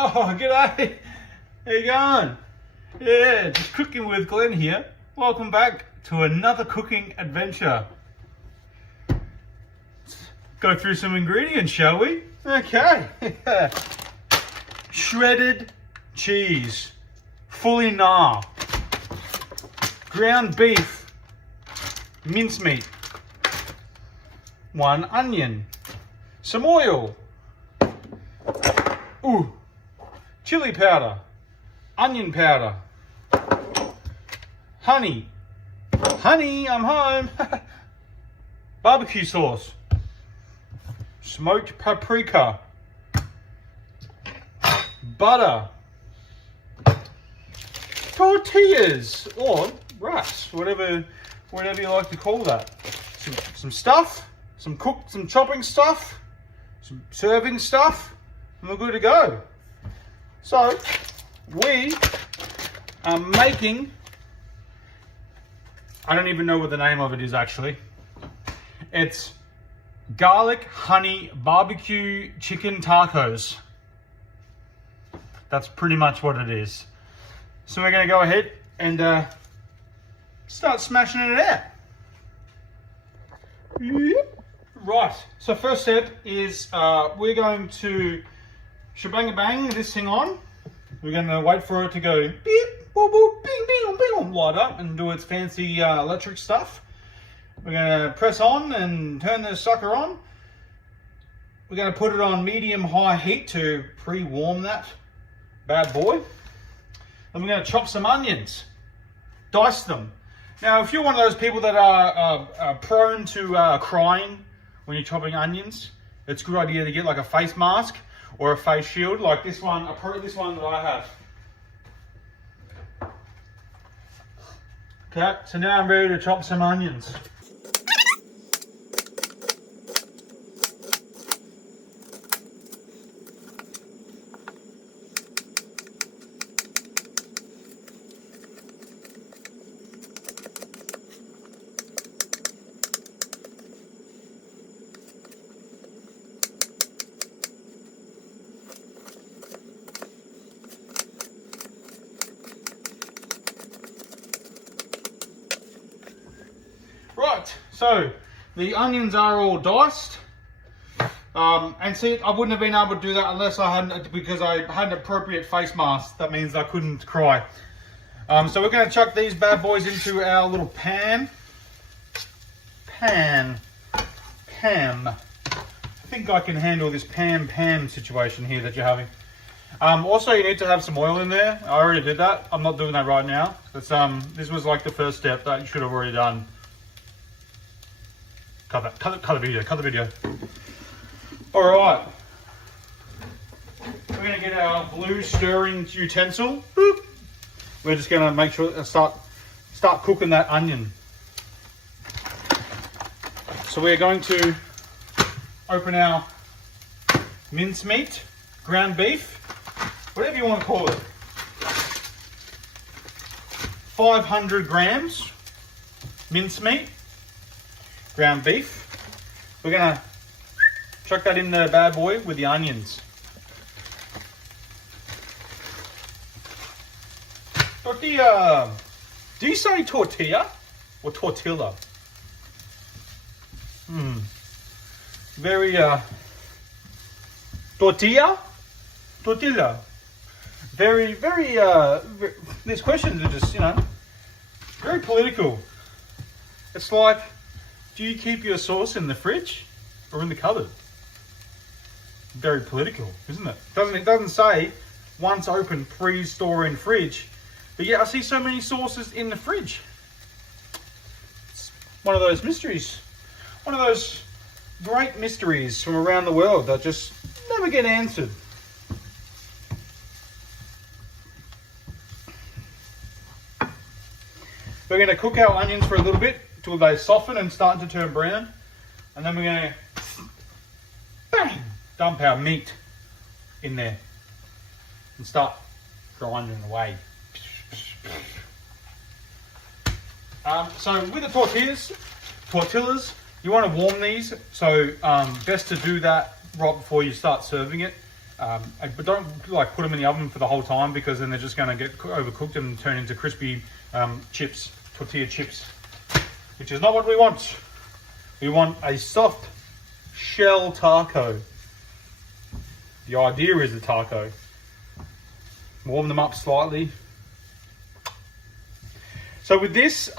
Oh, g'day. How you going? Yeah, just cooking with Glenn here. Welcome back to another cooking adventure. Let's go through some ingredients, shall we? Okay. Shredded cheese, fully gnar, ground beef, mincemeat, 1 onion, some oil, chili powder, onion powder, honey, I'm home, BBQ sauce, smoked paprika, butter, tortillas or wraps, whatever you like to call that. Some stuff, some chopping stuff, some serving stuff, and we're good to go. So we are making, I don't even know what the name of it is actually. It's garlic honey barbecue chicken tacos. That's pretty much what it is. So we're going to go ahead and start smashing it out. Yep. Right, so first step is we're going to shebang bang this thing on. We're going to wait for it to go beep, boop, boop, bing, bing, bing, light up and do its fancy electric stuff. We're going to press on and turn this sucker on. We're going to put it on medium-high heat to pre-warm that bad boy. And we're going to chop some onions, dice them. Now, if you're one of those people that are prone to crying when you're chopping onions, it's a good idea to get like a face mask or a face shield, like this one that I have. Okay, so now I'm ready to chop some onions. Right, so the onions are all diced, and see, I wouldn't have been able to do that unless because I had an appropriate face mask. That means I couldn't cry. So we're going to chuck these bad boys into our little pan. I think I can handle this pan situation here that you're having. Also, you need to have some oil in there. I already did that. I'm not doing that right now. It's, this was like the first step that you should have already done. Cut the video. All right. We're going to get our blue stirring utensil. Boop. We're just going to make sure start cooking that onion. So we're going to open our mincemeat, ground beef, whatever you want to call it. 500 grams mincemeat, ground beef. We're gonna chuck that in the bad boy with the onions. Tortilla. Do you say tortilla or tortilla? Very tortilla. Very these questions are just, very political. It's like, do you keep your sauce in the fridge or in the cupboard? Very political, isn't it? It doesn't say once open, freeze, store in fridge. But yeah, I see so many sauces in the fridge. It's one of those mysteries. One of those great mysteries from around the world that just never get answered. We're going to cook our onions for a little bit till they soften and start to turn brown. And then we're going to bang, dump our meat in there and start grinding away. So with the tortillas, you want to warm these. So best to do that right before you start serving it. But don't like put them in the oven for the whole time, because then they're just going to get overcooked and turn into crispy chips, tortilla chips, which is not what we want. We want a soft shell taco. The idea is a taco. Warm them up slightly. So with this,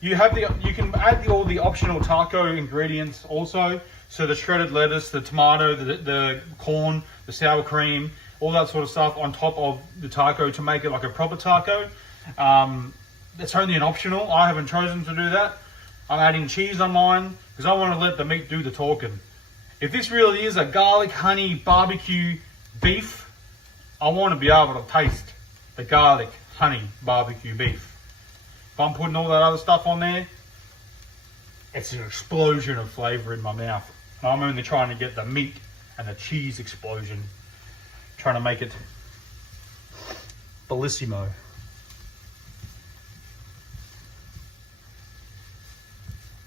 you can add all the optional taco ingredients also. So the shredded lettuce, the tomato, the corn, the sour cream, all that sort of stuff on top of the taco to make it like a proper taco. It's only an optional. I haven't chosen to do that. I'm adding cheese on mine because I want to let the meat do the talking. If this really is a garlic honey barbecue beef, I want to be able to taste the garlic honey barbecue beef. If I'm putting all that other stuff on there, it's an explosion of flavor in my mouth. I'm only trying to get the meat and the cheese explosion, trying to make it bellissimo.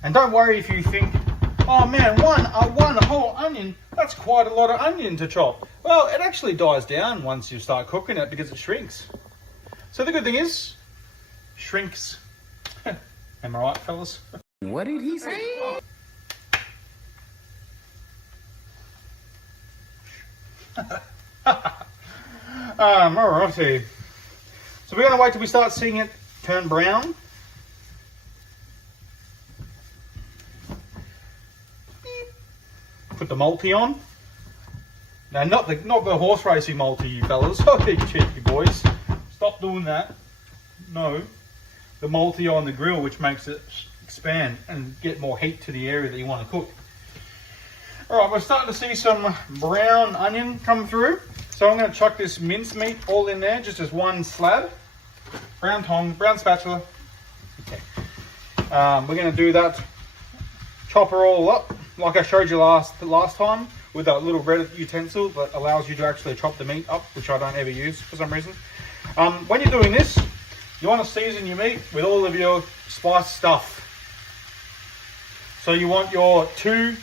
And don't worry if you think, oh man, one whole onion, that's quite a lot of onion to chop. Well, it actually dies down once you start cooking it because it shrinks. So the good thing is, shrinks. Am I right, fellas? What did he say? Alrighty. So we're going to wait till we start seeing it turn brown. Put the multi on. Now, not the horse racing multi, you fellas. Oh, you cheeky boys. Stop doing that. No. The multi on the grill, which makes it expand and get more heat to the area that you want to cook. Alright, we're starting to see some brown onion come through. So I'm going to chuck this minced meat all in there, just as one slab. Brown tong, brown spatula. Okay. We're going to do that. Chop her all up, like I showed you last time, with that little red utensil that allows you to actually chop the meat up, which I don't ever use for some reason. When you're doing this, you want to season your meat with all of your spice stuff. So you want your chili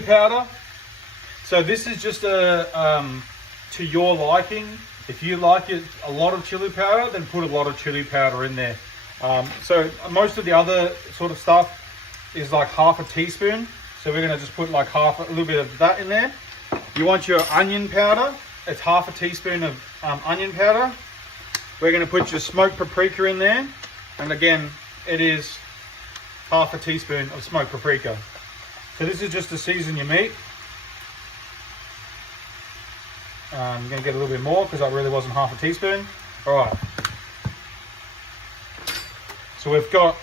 powder. So this is just to your liking. If you like it a lot of chili powder, then put a lot of chili powder in there. So most of the other sort of stuff is like half a teaspoon. So we're going to just put like a little bit of that in there. You want your onion powder. It's half a teaspoon of onion powder. We're going to put your smoked paprika in there. And again, it is half a teaspoon of smoked paprika. So this is just to season your meat. I'm going to get a little bit more because that really wasn't half a teaspoon. Alright. So we've got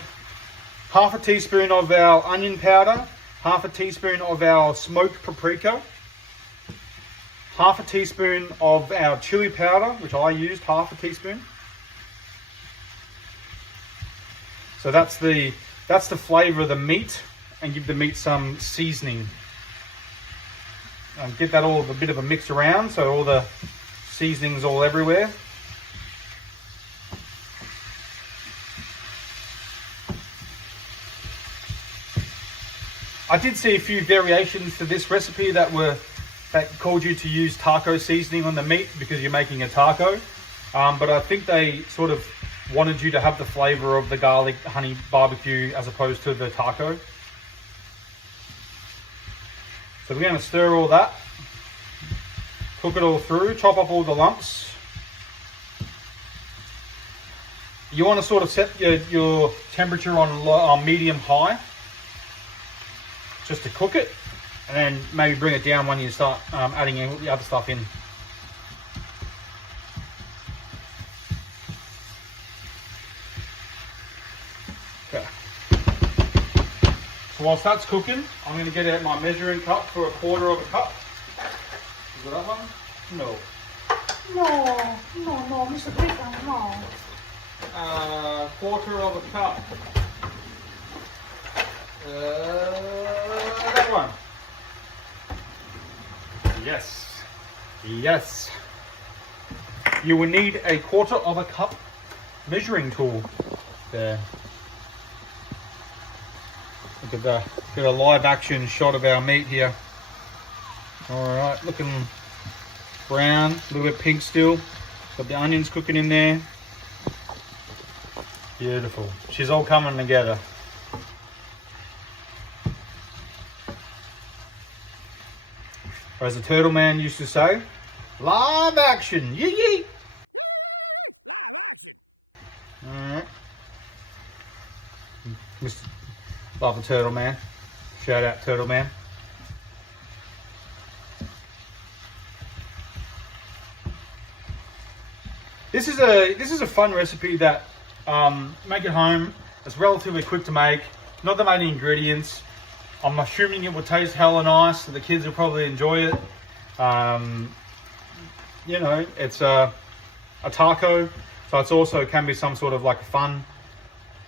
half a teaspoon of our onion powder, half a teaspoon of our smoked paprika, half a teaspoon of our chili powder, which I used half a teaspoon. So that's the flavour of the meat, and give the meat some seasoning. Get that all a bit of a mix around, so all the seasonings all everywhere. I did see a few variations to this recipe that called you to use taco seasoning on the meat because you're making a taco, but I think they sort of wanted you to have the flavour of the garlic honey barbecue as opposed to the taco. So we're going to stir all that, cook it all through, chop up all the lumps. You want to sort of set your temperature on medium high, just to cook it, and then maybe bring it down when you start adding the other stuff in. Okay. So whilst that's cooking, I'm going to get out my measuring cup for 1/4 of a cup. Is it that one? No. No, Mr. Baker, no. 1/4 of a cup. That one. Yes. You will need 1/4 of a cup measuring tool there. Look at that. Get a live action shot of our meat here. Alright, looking brown, a little bit pink still. Got the onions cooking in there. Beautiful. She's all coming together. Or as the turtle man used to say, live action, yee yee. Alright. Love the turtle man. Shout out turtle man. This is a fun recipe that make at home. It's relatively quick to make. Not that many ingredients. I'm assuming it will taste hella nice, so the kids will probably enjoy it. You know, it's a taco, so it's also can be some sort of like fun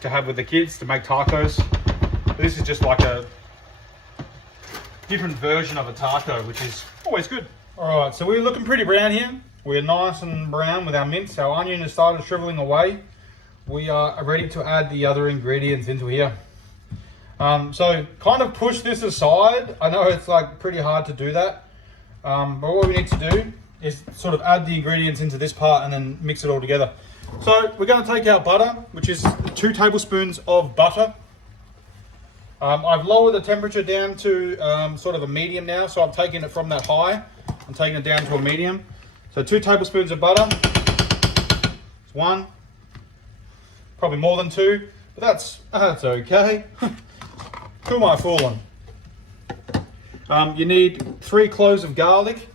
to have with the kids to make tacos. But this is just like a different version of a taco, which is always good. All right, so we're looking pretty brown here. We're nice and brown with our mince. Our onion has started shriveling away. We are ready to add the other ingredients into here. So kind of push this aside. I know it's like pretty hard to do that. But what we need to do is sort of add the ingredients into this part and then mix it all together. So we're going to take our butter, which is 2 tablespoons of butter. I've lowered the temperature down to sort of a medium now. So I'm taking it from that high. I'm taking it down to a medium. So 2 tablespoons of butter. It's 1. Probably more than 2, but that's okay. Who am I fooling? You need 3 cloves of garlic,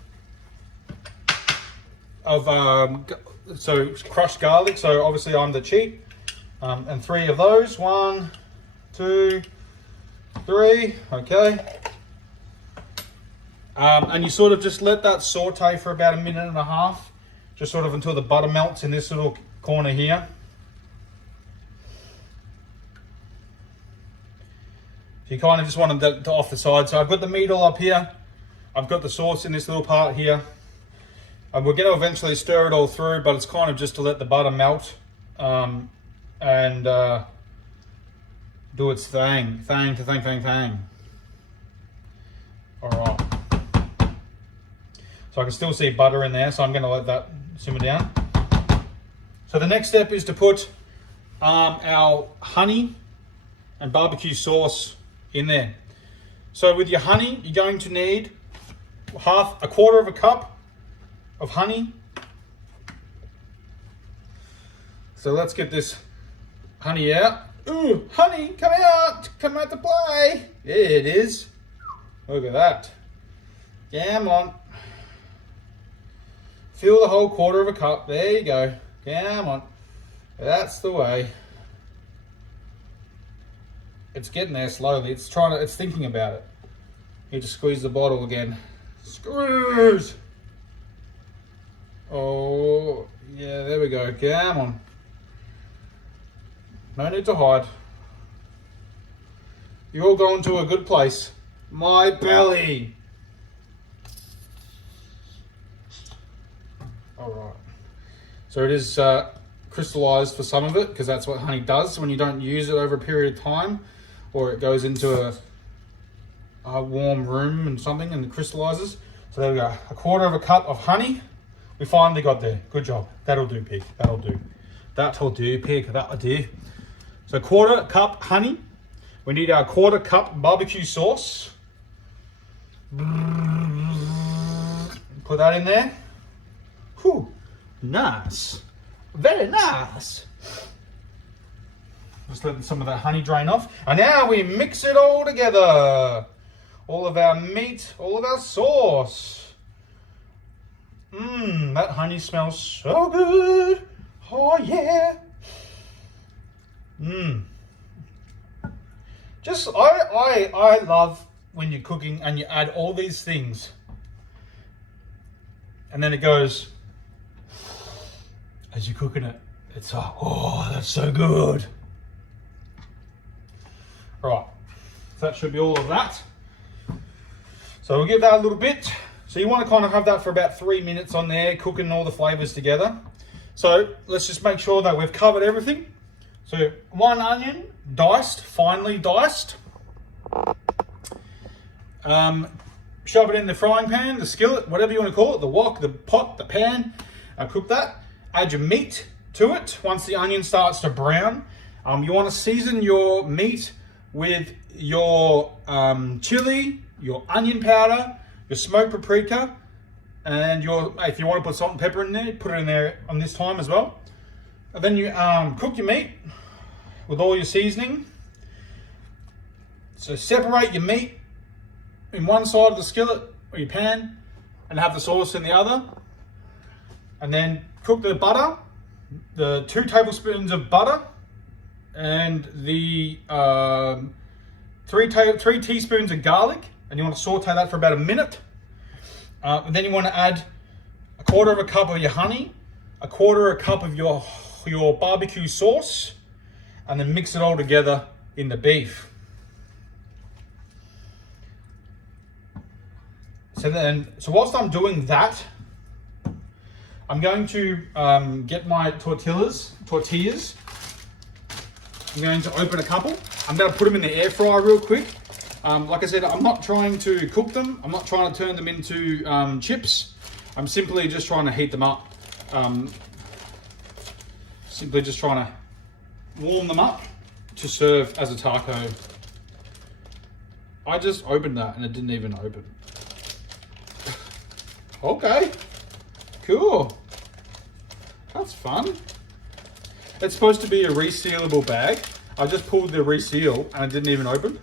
so crushed garlic. So obviously I'm the cheat, and 3 of those. 1, 2, 3. Okay. And you sort of just let that saute for about 1.5 minutes, just sort of until the butter melts in this little corner here. So you kind of just want them to off the side. So I've got the meat all up here. I've got the sauce in this little part here. And we're going to eventually stir it all through, but it's kind of just to let the butter melt and do its thing. Thing. All right. So I can still see butter in there, so I'm going to let that simmer down. So the next step is to put our honey and barbecue sauce in there. So with your honey, you're going to need a quarter of a cup of honey. So let's get this honey out. Ooh, honey, come out to play. There it is. Look at that. Come on. Fill the whole quarter of a cup. There you go. Come on. That's the way. It's getting there slowly. It's thinking about it. You just squeeze the bottle again. Screws. Oh, yeah, there we go. Come on. No need to hide. You're all going to a good place. My belly. All right. So it is crystallized for some of it, because that's what honey does when you don't use it over a period of time, or it goes into a warm room and something and it crystallizes. So there we go. A quarter of a cup of honey. We finally got there. Good job. That'll do, pig. That'll do. That'll do, pig. That'll do. So quarter cup honey. We need our quarter cup barbecue sauce. Put that in there. Whew. Nice. Very nice. Just letting some of that honey drain off. And now we mix it all together. All of our meat, all of our sauce. That honey smells so good. Oh yeah. Just, I love when you're cooking and you add all these things. And then it goes, as you're cooking it, it's like, oh, that's so good. All right, so that should be all of that. So we'll give that a little bit. So you want to kind of have that for about 3 minutes on there, cooking all the flavors together. So let's just make sure that we've covered everything. So 1 onion, diced, finely diced. Shove it in the frying pan, the skillet, whatever you want to call it, the wok, the pot, the pan. Cook that. Add your meat to it once the onion starts to brown. You want to season your meat with your chili, your onion powder, your smoked paprika, and if you want to put salt and pepper in there, put it in there on this time as well. And then you cook your meat with all your seasoning. So separate your meat in one side of the skillet or your pan and have the sauce in the other. And then cook the butter, the 2 tablespoons of butter and the 3 teaspoons of garlic, and you want to saute that for about a minute. And then you want to add 1/4 cup of your honey, 1/4 cup of your BBQ sauce, and then mix it all together in the beef. So whilst I'm doing that, I'm going to get my tortillas. I'm going to open a couple. I'm going to put them in the air fryer real quick. Like I said, I'm not trying to cook them. I'm not trying to turn them into chips. I'm simply just trying to heat them up. Simply just trying to warm them up to serve as a taco. I just opened that and it didn't even open. Okay, cool. That's fun. It's supposed to be a resealable bag. I just pulled the reseal and it didn't even open.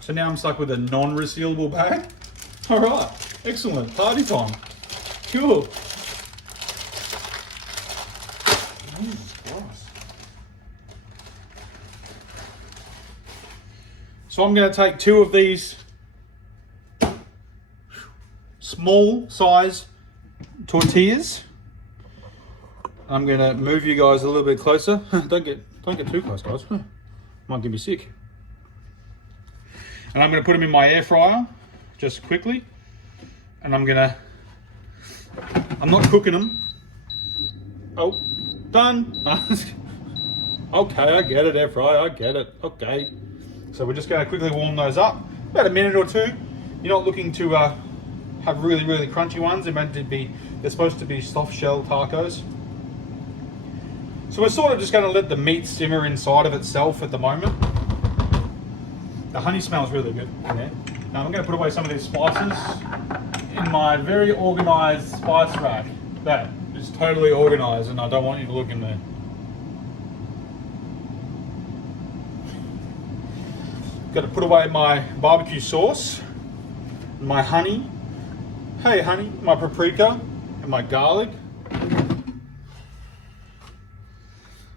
So now I'm stuck with a non-resealable bag. All right, excellent, party time. Cool. Jesus Christ. So I'm gonna take 2 of these small size tortillas. I'm gonna move you guys a little bit closer. Don't get too close, guys. Might get me sick. And I'm gonna put them in my air fryer just quickly. And I'm not cooking them. Oh, done. Okay, I get it, air fryer, I get it. Okay. So we're just gonna quickly warm those up. About a minute or 2. You're not looking to have really, really crunchy ones. They're supposed to be soft shell tacos. So we're sort of just going to let the meat simmer inside of itself at the moment. The honey smells really good in there. Now I'm going to put away some of these spices in my very organized spice rack. That is totally organized and I don't want you to look in there. Got to put away my barbecue sauce, my honey. Hey honey, my paprika and my garlic.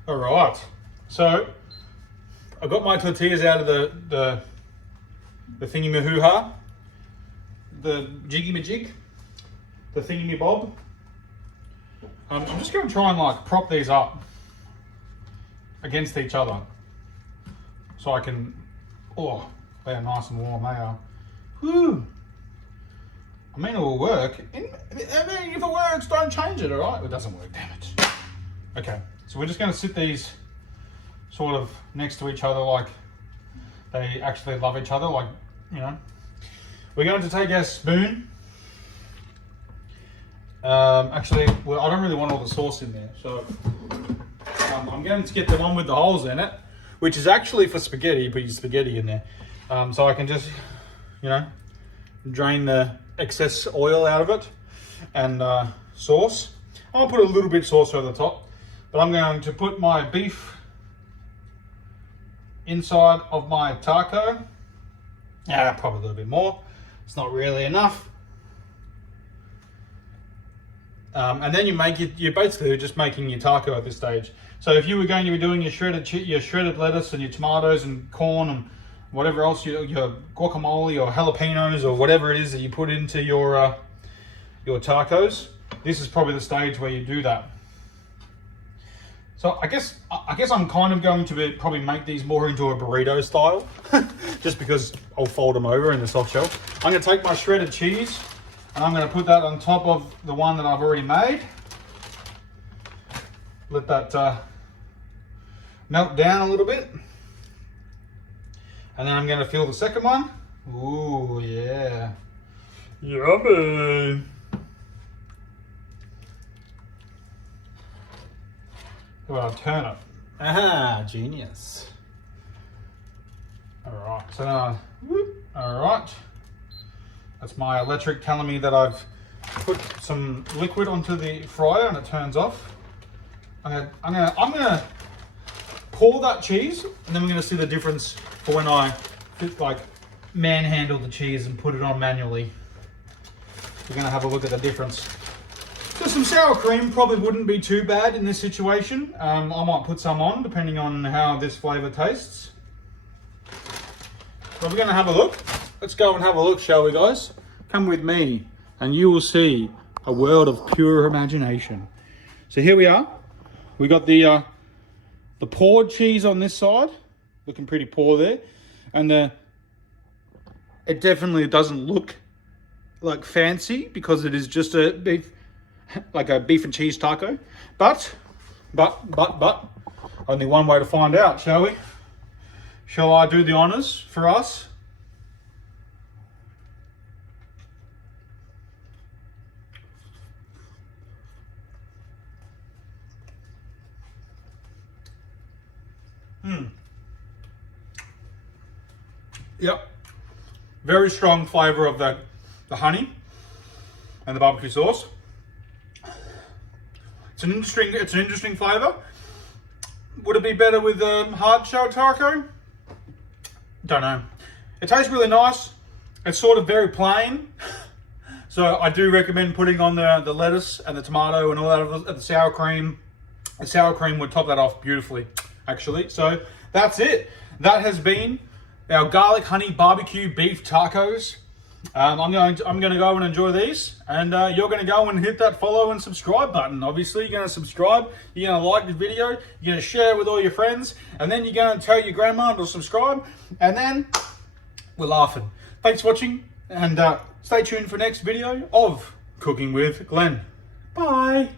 All right, so I got my tortillas out of the thingy-ma-hoo-ha, the jiggy-ma-jig, the thingy-ma-bob. I'm just going to try and like prop these up against each other so I can, oh, they are nice and warm, they are. Whew. I mean, it will work. I mean, if it works, don't change it, all right? It doesn't work, damn it. Okay, so we're just going to sit these sort of next to each other like they actually love each other, like, you know. We're going to take our spoon. Actually, well, I don't really want all the sauce in there, so I'm going to get the one with the holes in it, which is actually for spaghetti, put your spaghetti in there. So I can just, you know, drain the excess oil out of it and sauce. I'll put a little bit of sauce over the top, but I'm going to put my beef inside of my taco. Yeah, probably a little bit more. It's not really enough. And then you make it, you're basically just making your taco at this stage. So if you were going to be doing your shredded lettuce and your tomatoes and corn and whatever else, your guacamole or jalapenos or whatever it is that you put into your tacos, this is probably the stage where you do that. So I guess I'm kind of going to probably make these more into a burrito style, just because I'll fold them over in the soft shell. I'm going to take my shredded cheese and I'm going to put that on top of the one that I've already made. Let that melt down a little bit. And then I'm going to fill the second one Ooh, yeah. Yummy. Well, turn it. Ah, genius. Alright, so now, alright. That's my electric telling me that I've put some liquid onto the fryer and it turns off. I'm gonna pour that cheese and then we're gonna see the difference for when I like manhandle the cheese and put it on manually. We're gonna have a look at the difference. So some sour cream probably wouldn't be too bad in this situation. I might put some on depending on how this flavour tastes. But we're gonna have a look. Let's go and have a look, shall we, guys? Come with me and you will see a world of pure imagination. So here we are. We got the poured cheese on this side, looking pretty poor there, and it definitely doesn't look like fancy because it is just a beef, like a beef and cheese taco. But only one way to find out, shall we? Shall I do the honors for us? Yep, very strong flavour of the honey and the barbecue sauce. It's an interesting flavour. Would it be better with hard shell taco? Don't know. It tastes really nice. It's sort of very plain. So I do recommend putting on the lettuce and the tomato and all that of the sour cream. The sour cream would top that off beautifully, actually. So that's it. That has been our garlic honey barbecue beef tacos. I'm going to go and enjoy these, and you're going to go and hit that follow and subscribe button. Obviously, you're going to subscribe, you're going to like the video, you're going to share it with all your friends, and then you're going to tell your grandma to subscribe, and then we're laughing. Thanks for watching, and stay tuned for next video of Cooking with Glenn. Bye.